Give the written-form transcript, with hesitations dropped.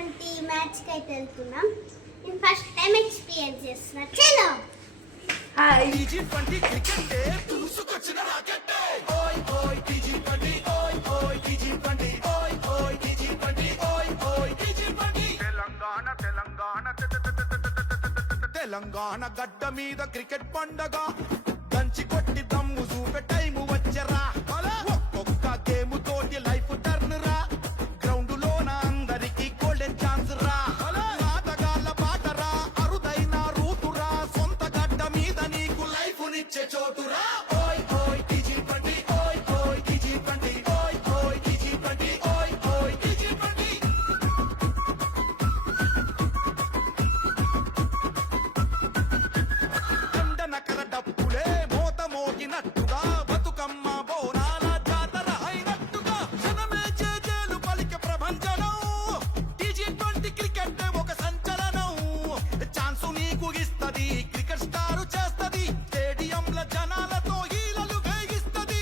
T20 match కి అయితే వెళ్తున్నాం. నేను ఫస్ట్ టైం ఎక్స్పీరియన్స్ చేస్తున్నా. చలో హాయ్ T20 క్రికెటే దూసుకొచ్చిన రాకెటే ఓయ్ ఓయ్ T20 ఓయ్ ఓయ్ T20 ఓయ్ ఓయ్ T20 ఓయ్ ఓయ్ T20 తెలంగాణ గడ్డ మీద క్రికెట్ పండగ దంచి కొట్టి దమ్ము చూపే టైము వచ్చరా ఒక్కొక్క గేమ్ తోటి లైఫ్ టర్న్ రా గ్రౌండ్ లోన అందరికి గోల్డెన్ ఛాన్స్ రా ఆటగాళ్ళ బాటరా అరుదైన రూటురా సొంత గడ్డ మీద నీకు లైఫ్ నిచ్చే చోటురా ఓయ్ ఓయ్ T20 ఓయ్ ఓయ్ T20 ఓయ్ ఓయ్ T20 ఓయ్ ఓయ్ T20 నకర డప్పులే మోత మోగినట్టుగా బతుకమ్మ బోనాల జాతర అయినట్టుగా జనమే జేజేలు పలికే ప్రభంజనం T20 క్రికెట్ ఒక సంచలనం ఛాన్సు నీకు ఇస్తది క్రికెట్ స్టారు చేస్తది స్టేడియంల జనాలతో ఈలలు వేగిస్తది